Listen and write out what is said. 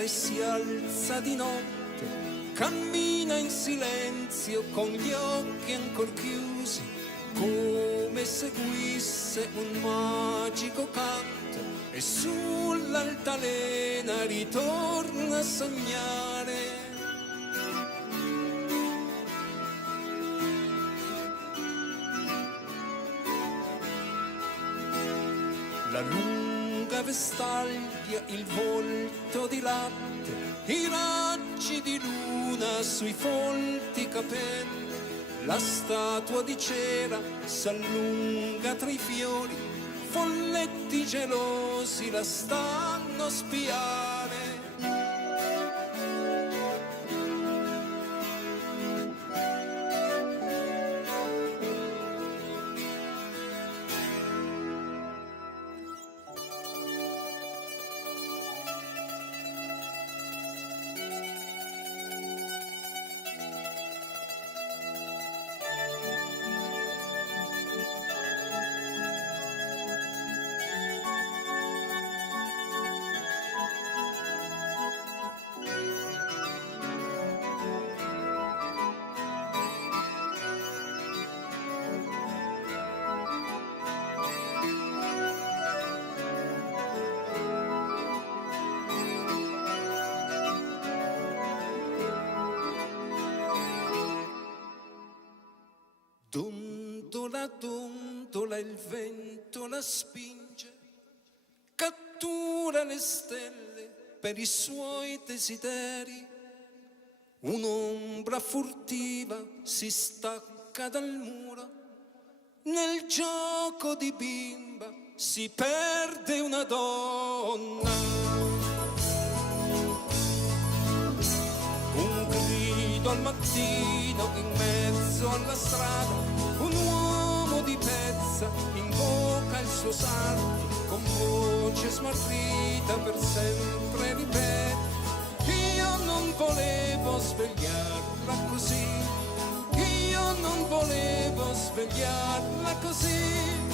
sole si alza di notte, cammina in silenzio con gli occhi ancor chiusi, come seguisse un magico canto, e sull'altalena ritorna a sognare. La lunga vestaglia, il volto di latte, i raggi di luna sui folti capelli, la statua di cera s'allunga tra i fiori, folletti gelosi la stanno a spiare. Dondola, dondola, il vento la spinge, cattura le stelle per i suoi desideri. Un'ombra furtiva si stacca dal muro, nel gioco di bimba si perde una donna. Un grido al mattino in mezzo alla strada, un uomo di pezza invoca il suo sarto, con voce smarrita per sempre ripete: io non volevo svegliarla così, io non volevo svegliarla così.